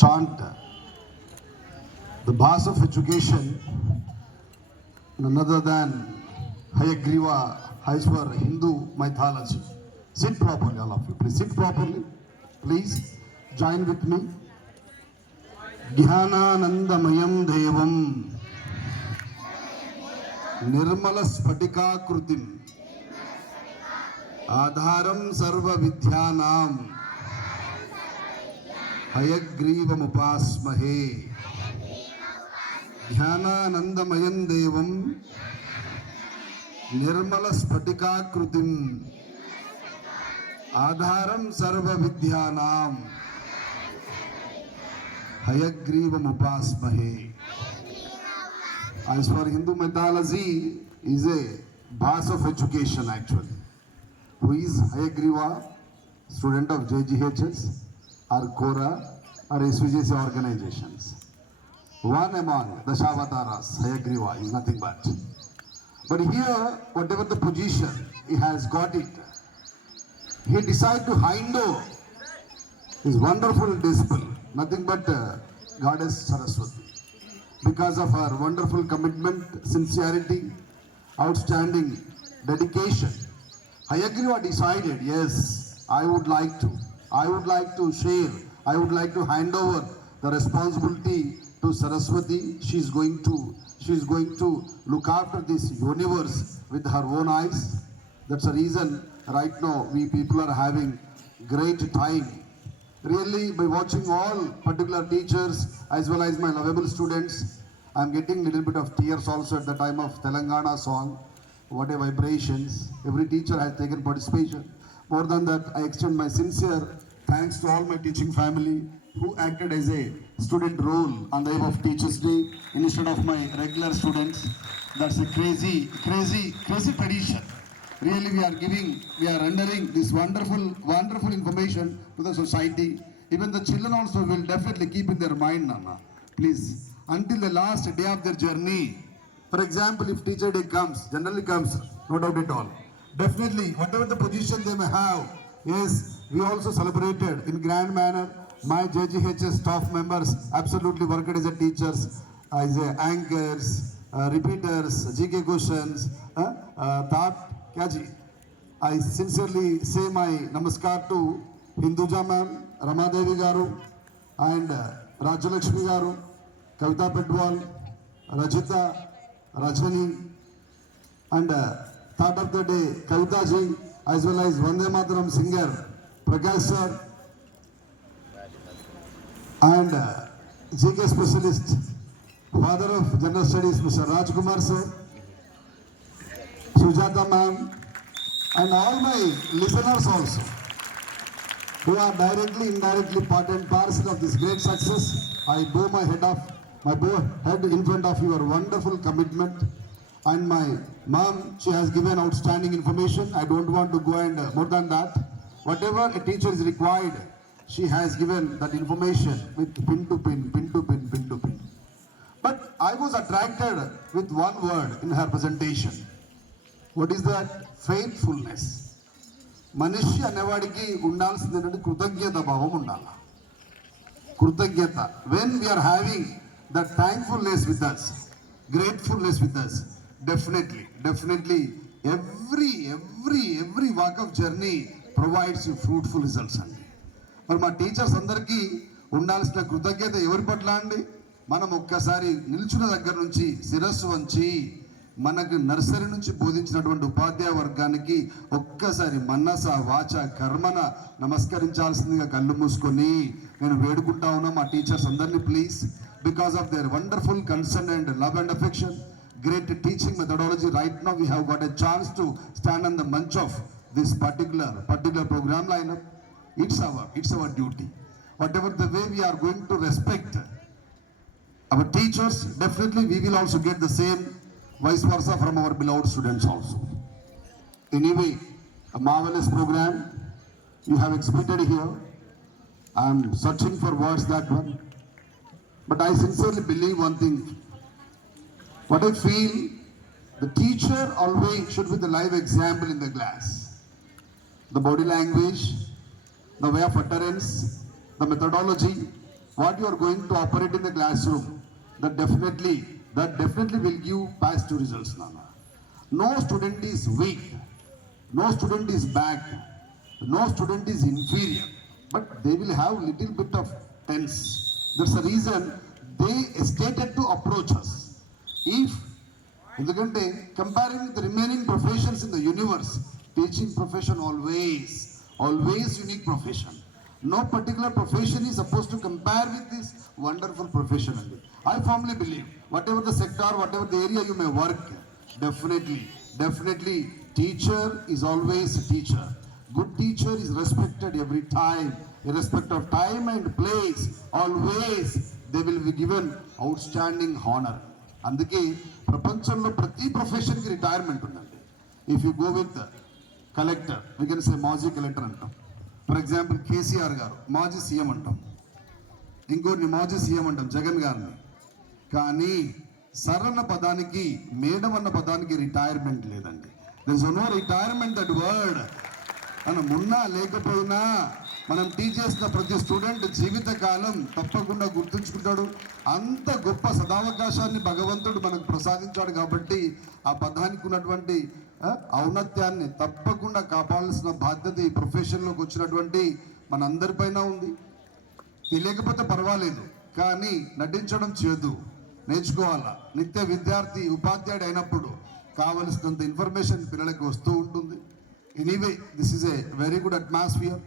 chant the Bhas of education, none other than Hayagriva Haishwar Hindu mythology. Sit properly, all of you. Please sit properly. Please join with me. Dhyananandamayam Devam Nirmala Spatikakrutim Adharam Sarva Vidyanam Hayagrivam Upasmahe. Dhyananandamayam Devam Nirmala Spatikakrutim Adharam Sarva Vidyanam Hayagrivam Upasmahe. As for Hindu mythology, is a Bhas of education actually. Who is Hayagriva? Student of JGHS or Kora or SVJC organizations. One among the Shavataras, Hayagriva is nothing but. But here, whatever the position, he has got it. He decided to hindo his wonderful disciple, nothing but Goddess Saraswati. Because of her wonderful commitment, sincerity, outstanding dedication, Hayagriva decided, yes, I would like to share, I would like to hand over the responsibility to Saraswati. She is going to look after this universe with her own eyes. That's the reason right now we people are having great time. Really, by watching all particular teachers as well as my lovable students, I'm getting a little bit of tears also at the time of Telangana song. What a vibrations. Every teacher has taken participation. More than that, I extend my sincere thanks to all my teaching family who acted as a student role on the eve of Teachers' Day instead of my regular students. That's a crazy tradition. Really, we are rendering this wonderful information to the society. Even the children also will definitely keep in their mind, Nana. Please, until the last day of their journey. For example, if Teacher Day generally comes, no doubt at all. Definitely, whatever the position they may have, yes, we also celebrated in grand manner. My JGHS staff members absolutely worked as a teachers, as a anchors, repeaters, GK questions, I sincerely say my namaskar to Hinduja ma'am, Ramadevi garu, and Rajalakshmi garu, Kavita Pedwal, Rajita, Rajani, and third of the day, Kavita ji, as well as Vande Mataram singer, Prakash sir, and GK specialist, father of general studies, Mr. Rajkumar sir, Sujata ma'am, and all my listeners also, who are directly, indirectly part and parcel of this great success. I bow my head in front of your wonderful commitment. And my mom, she has given outstanding information. I don't want to go and more than that. Whatever a teacher is required, she has given that information with pin to pin, pin to pin, pin to pin. But I was attracted with one word in her presentation. What is that? Faithfulness. మనిషి అనేవాడికి ఉండాల్సింది కృతజ్ఞత భావం ఉండాలి. కృతజ్ఞత. When we are having that thankfulness with us, gratefulness with us, definitely every walk of journey provides you fruitful results అండి. మరి మా టీచర్స్ అందరికీ ఉండాల్సిన కృతజ్ఞత ఎవరి పట్ల అండి? మనం ఒక్కసారి నిల్చున్న దగ్గర నుంచి శిరస్సు వంచి మనకు నర్సరీ నుంచి బోధించినటువంటి ఉపాధ్యాయ వర్గానికి ఒక్కసారి మనస వాచ కర్మన నమస్కరించాల్సిందిగా కళ్ళు మూసుకొని నేను వేడుకుంటా ఉన్నా మా టీచర్స్ అందరినీ please, because of their wonderful concern and love and affection, great teaching methodology. Right now we have got a chance to stand on the munch of this particular program lineup. It's our duty. Whatever the way we are going to respect our teachers, definitely we will also get the same vice versa from our beloved students also. Anyway, a marvelous program you have exhibited here. I am searching for words that one, but I sincerely believe one thing. What I feel, the teacher always should be the live example in the class. The body language, the way of utterance, the methodology, what you are going to operate in the classroom, that definitely will give positive results, Nana. No student is weak, no student is bad, no student is inferior, but they will have little bit of tense. That's the reason they hesitated to approach us. If ఎందుకంటే comparing with remaining professions in the universe, teaching profession always unique profession. No particular profession is suppose to compare with this wonderful profession అండి. I firmly believe whatever the sector, whatever the area you may work, definitely teacher is always teacher. Good teacher is respected every time, irrespective of time and place. Always they will be given outstanding honor. అందుకే ప్రపంచంలో ప్రతి ప్రొఫెషన్కి రిటైర్మెంట్ ఉందండి. If you go with collector, we can say మాజీ కలెక్టర్ అంటాం. For example KCR గారు మాజీ సీఎం అంటాం, ఇంకోటిని మాజీ సీఎం అంటాం జగన్ గారిని. కానీ సర్ అన్న పదానికి, మేడం అన్న పదానికి రిటైర్మెంట్ లేదండి. There is no retirement. That word మనం ఉన్నా లేకపోయినా మనం టీచ్ చేసిన ప్రతి స్టూడెంట్ జీవితకాలం తప్పకుండా గుర్తుంచుకుంటాడు. అంత గొప్ప సదావకాశాన్ని భగవంతుడు మనకు ప్రసాదించాడు కాబట్టి ఆ పదానికి ఉన్నటువంటి ఔన్నత్యాన్ని తప్పకుండా కాపాడాల్సిన బాధ్యత ఈ ప్రొఫెషన్లోకి వచ్చినటువంటి మనందరిపైన ఉంది. తెలియకపోతే పర్వాలేదు, కానీ నటించడం చేయదు, నేర్చుకోవాలా. నిత్య విద్యార్థి ఉపాధ్యాయుడు అయినప్పుడు కావలసినంత ఇన్ఫర్మేషన్ పిల్లలకు వస్తూ ఉంటుంది. Anyway, this is a very good atmosphere.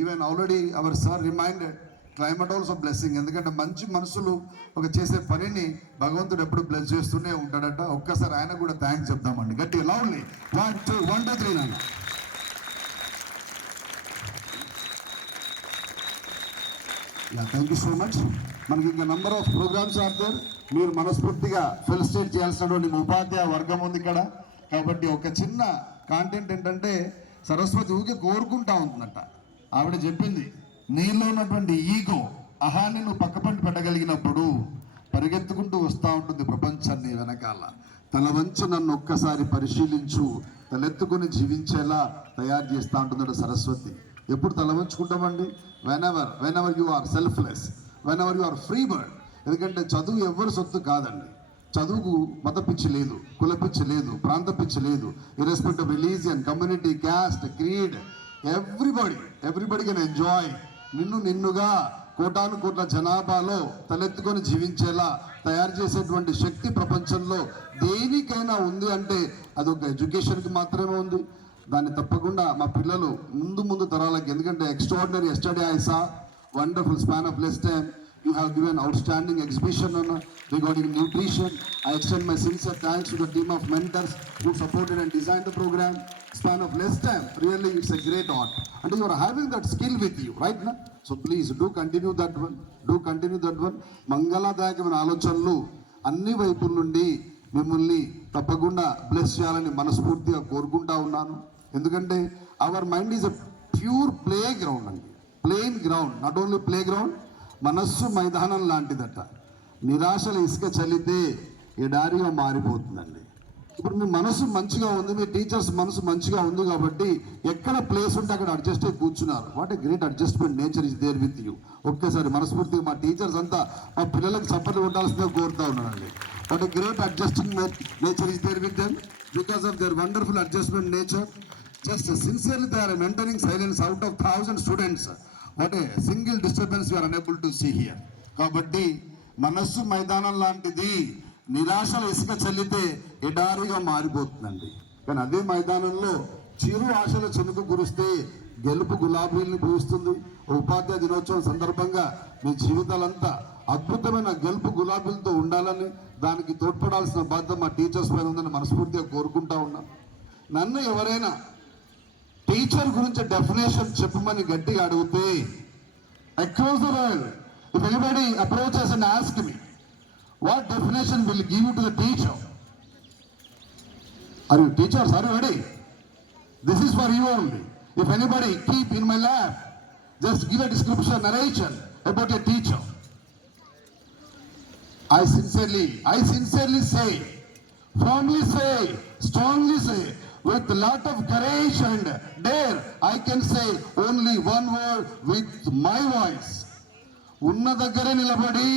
Even already our sir reminded, climate also blessing. ఎందుకంటే మంచి మనసులు ఒక చేసే పనిని భగవంతుడు ఎప్పుడు బ్లెస్ చేస్తూనే ఉంటాడట. ఒక్కసారి ఆయన కూడా థ్యాంక్స్ చెప్దామండి గట్టి లౌడ్లీ. 1 2 3 నాన్న. Thank you so much. మనకి ఇంకా number of programs are there. మీరు మనస్ఫూర్తిగా ఫెలిసిటేట్ చేయాల్సినటువంటి ఉపాధ్యాయ వర్గం ఉంది ఇక్కడ. కాబట్టి ఒక చిన్న కాంటెంట్ ఏంటంటే, సరస్వతి ఊకే కోరుకుంటా ఉంటుందట. ఆవిడ చెప్పింది, నీలో ఉన్నటువంటి ఈగో, అహాన్ని నువ్వు పక్కపంటి పెట్టగలిగినప్పుడు పరిగెత్తుకుంటూ వస్తూ ఉంటుంది ప్రపంచాన్ని వెనకాల. తల వంచి నన్ను ఒక్కసారి పరిశీలించు, తలెత్తుకుని జీవించేలా తయారు చేస్తూ ఉంటుందట సరస్వతి. ఎప్పుడు తల వంచుకుంటామండి? Whenever you are selfless, whenever you are free bird. ఎందుకంటే చదువు ఎవరి సొత్తు కాదండి. చదువుకు మత పిచ్చి లేదు, కుల పిచ్చి లేదు, ప్రాంత పిచ్చి లేదు. Irrespective of religion, community, caste, creed, everybody can enjoy. నిన్నుగా కోటాను కోట్ల జనాభాలో తలెత్తుకొని జీవించేలా తయారు చేసేటువంటి శక్తి ప్రపంచంలో దేనికైనా ఉంది అంటే అదొక ఎడ్యుకేషన్కి మాత్రమే ఉంది. దాన్ని తప్పకుండా మా పిల్లలు ముందు తరాలకి, ఎందుకంటే extraordinary yesterday I saw wonderful span of less time. You have given outstanding exhibition regarding nutrition. I extend my sincere thanks to the team of mentors who supported and designed the program. Span of less time, really it's a great art. And you are having that skill with you, right now? So please do continue that one. మంగళదాయకమైన ఆలోచనలు అన్ని వైపుల నుండి మిమ్మల్ని తప్పకుండా బ్లెస్ చేయాలని మనస్ఫూర్తిగా కోరుకుంటా ఉన్నాను. ఎందుకంటే our mind is a pure playground అండి. Plain ground, not only playground, మనస్సు మైదానం లాంటిదట. నిరాశలు ఇసుక చల్లితే ఎడారిగా మారిపోతుందండి. ఇప్పుడు మీ మనసు మంచిగా ఉంది, మీ టీచర్స్ మనసు మంచిగా ఉంది కాబట్టి ఎక్కడ ప్లేస్ ఉంటే అక్కడ అడ్జస్ట్ అయ్యి కూర్చున్నారు. What a great adjustment nature is there with you. ఒక్కసారి మనస్ఫూర్తిగా మా టీచర్స్ అంతా మా పిల్లలకు చప్పట్లు కొట్టాల్సిందిగా కోరుతా ఉన్నానండి. What a great adjusting nature is there with them because of their wonderful adjustment nature. Just sincerely they are maintaining silence out of 1000 students. What a single disturbance you are unable to see here. కాబట్టి మనస్సు మైదానం లాంటిది, నిరాశలు ఇసుక చల్లితే ఎడారిగా మారిపోతుందండి. కానీ అదే మైదానంలో చిరు ఆశల చెనుకు కురిస్తే గెలుపు గులాబీలను పూస్తుంది. ఉపాధ్యాయ దినోత్సవం సందర్భంగా మీ జీవితాలంతా అద్భుతమైన గెలుపు గులాబీలతో ఉండాలని, దానికి తోడ్పడాల్సిన బాధ్యత మా టీచర్స్ పైన ఉందని మనస్ఫూర్తిగా కోరుకుంటా ఉన్నాం. నన్ను ఎవరైనా టీచర్ గురించి డెఫినేషన్ చెప్పమని గట్టిగా అడిగితే, across the world, if anybody approaches and asks me, what definition will give you to the teacher? Are you teachers? Are you ready? This is for you only. If anybody keep in my lab, just give a description, narration about a teacher. I sincerely say, firmly say, strongly say, with a lot of courage and dare, I can say only one word with my voice. ఉన్న దగ్గరే నిలబడి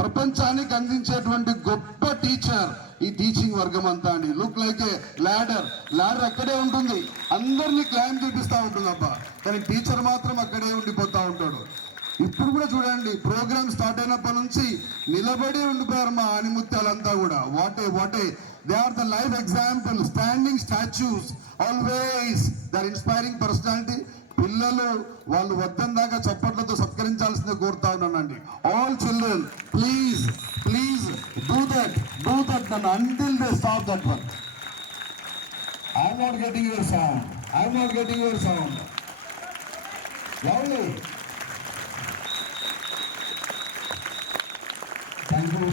ప్రపంచానికి అందించేటువంటి గొప్ప టీచర్ ఈ టీచింగ్ వర్గం అంతా అండి. లుక్ లైక్ ఏ ల్యాడర్ అక్కడే ఉంటుంది, అందరినీ క్లైమ్ చేపిస్తూ ఉంటుంది అబ్బా, కానీ టీచర్ మాత్రం అక్కడే ఉండిపోతా ఉంటాడు. ఇప్పుడు కూడా చూడండి, ప్రోగ్రామ్ స్టార్ట్ అయినప్పటి నుంచి నిలబడి ఉండిపోయారు మా ఆనిముత్యాలంతా కూడా. What a they are the live example, standing statues, always they are inspiring personality. పిల్లలు వాళ్ళు వద్దని దాకా చప్పట్లతో సత్కరించాల్సిందే కోరుతా ఉన్నానండి. All children please do that నన్ను until they stop that one. I'm not getting your sound lovely.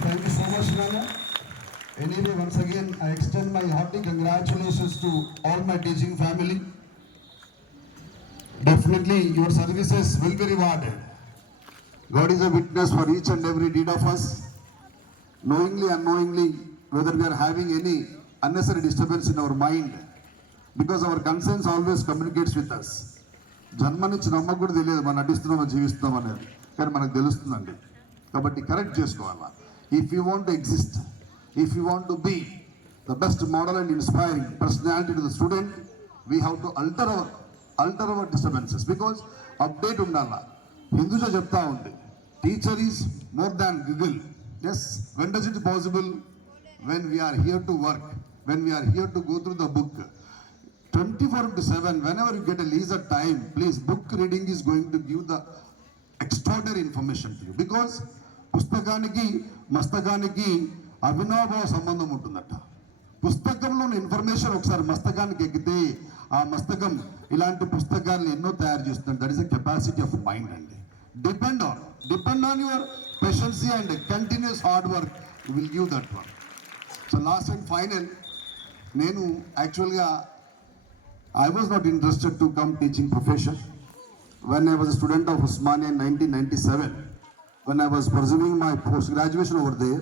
Thank you so much, Nana. Anyway, once again, I extend my hearty congratulations to all my teaching family. Definitely, your services will be rewarded. God is a witness for each and every deed of us. Knowingly, unknowingly, whether we are having any unnecessary disturbance in our mind, because our conscience always communicates with us. జన్మ నుంచి నమ్మకు కూడా తెలియదు మనం నటిస్తున్నామో జీవిస్తున్నాం అనేది, కానీ మనకు తెలుస్తుందండి. కాబట్టి కరెక్ట్ చేసుకోవాలా. If you want to exist, if you want to be the best model and inspiring personality to the student, we have to alter our disturbances, because update ఉండాలా. హిందూజ చెప్తా ఉంది, teacher is more than Google. Yes, when does it possible? When we are here to work, when we are here to go through the book 24/7. whenever you get a leisure time, please, book reading is going to give the extraordinary information to you, because పుస్తకానికి మస్తకానికి అవినాభావ సంబంధం ఉంటుందట. పుస్తకంలోని ఇన్ఫర్మేషన్ ఒకసారి మస్తకానికి ఎక్కితే ఆ మస్తకం ఇలాంటి పుస్తకాలను ఎన్నో తయారు చేస్తుంది. That is the capacity of mind అండి. Depend on your patiency and continuous hard work will give that one. So last and final, నేను యాక్చువల్గా I was not interested to come teaching profession. When I was a student of Osmania in 1997, when I was pursuing my post-graduation over there,